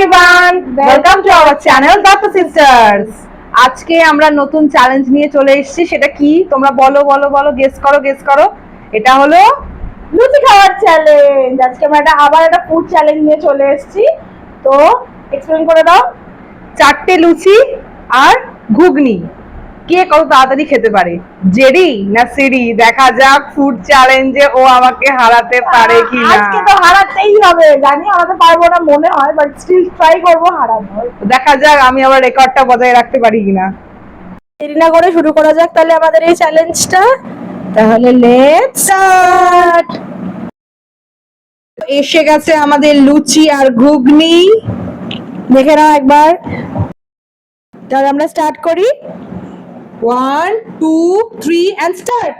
Everyone welcome to our channel Dutta sisters আজকে আমরা নতুন চ্যালেঞ্জ নিয়ে চলে এসেছি। সেটা কি? তোমরা বলো বলো বলো গেস করো গেস করো। এটা হলো লুচি খাওয়ার চ্যালেঞ্জ আজকে আমরা একটা আবার একটা ফুড চ্যালেঞ্জ নিয়ে চলে এসেছি। তো এক্সপ্লেন করে দাও। চারটে লুচি আর ঘুগনি। কে কত তাড়াতাড়ি খেতে পারে। জেডি না সিডি দেখা যাক ফুড চ্যালেঞ্জে ও আমাকে হারাতে পারে কি না আজকে তো হারাতেই হবে। জানি হারাতে পারব না মনে হয় বাট স্টিল ট্রাই করব হারানোর দেখা যাক আমি আবার রেকর্ডটা বজায় রাখতে পারি কিনা। দেরি না করে শুরু করা যাক তাহলে আমাদের এই চ্যালেঞ্জটা তাহলে লেটস স্টার্ট এসে গেছে আমাদের লুচি আর ঘুগনি। দেখে নাও একবার। তাহলে আমরা স্টার্ট করি। One two three and start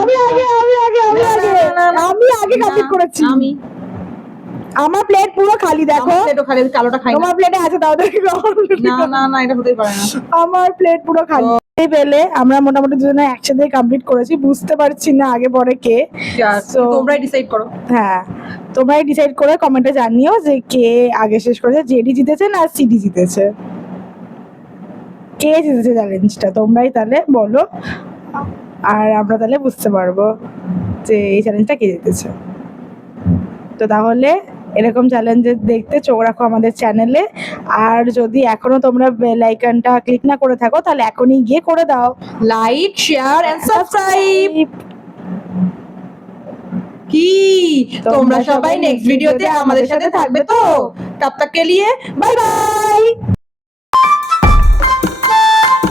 আমি আগে আমি আগে আমি আগে আমি আগে কমপ্লিট করেছি। আমি। আমার প্লেট পুরো খালি দেখো। এটা খালি কালোটা খাই তোমার প্লেটে আছে দেখি। না না না এটা হতেই পারে না। আমার প্লেট পুরো খালি। পেলে আমরা মোটামুটি দুজনে একসাথে কমপ্লিট করেছি। বুঝতে পারছি না আগে পরে কে। তোমরাই ডিসাইড করো। হ্যাঁ তোমরাই ডিসাইড করে কমেন্টে জানিও যে কে আগে শেষ করেছে জেডি জিতেছে না সিডি জিতেছে। কে জিতেছে চ্যালেঞ্জটা তোমরাই তাহলে বলো। আর আমরা তাহলে বুঝতে পারব যে এই চ্যালেঞ্জটা কে জিতেছে। তো তাহলে এরকম চ্যালেঞ্জ দেখতে চোখ রাখো আমাদের চ্যানেলে আর যদি এখনও তোমরা বেল আইকনটা ক্লিক না করে থাকো তাহলে এখনই গিয়ে করে দাও। লাইক শেয়ার এন্ড সাবস্ক্রাইব কি? তোমরা সবাই নেক্সট ভিডিওতে আমাদের সাথে থাকবে তো? তব তক কে লিয়ে? Bye bye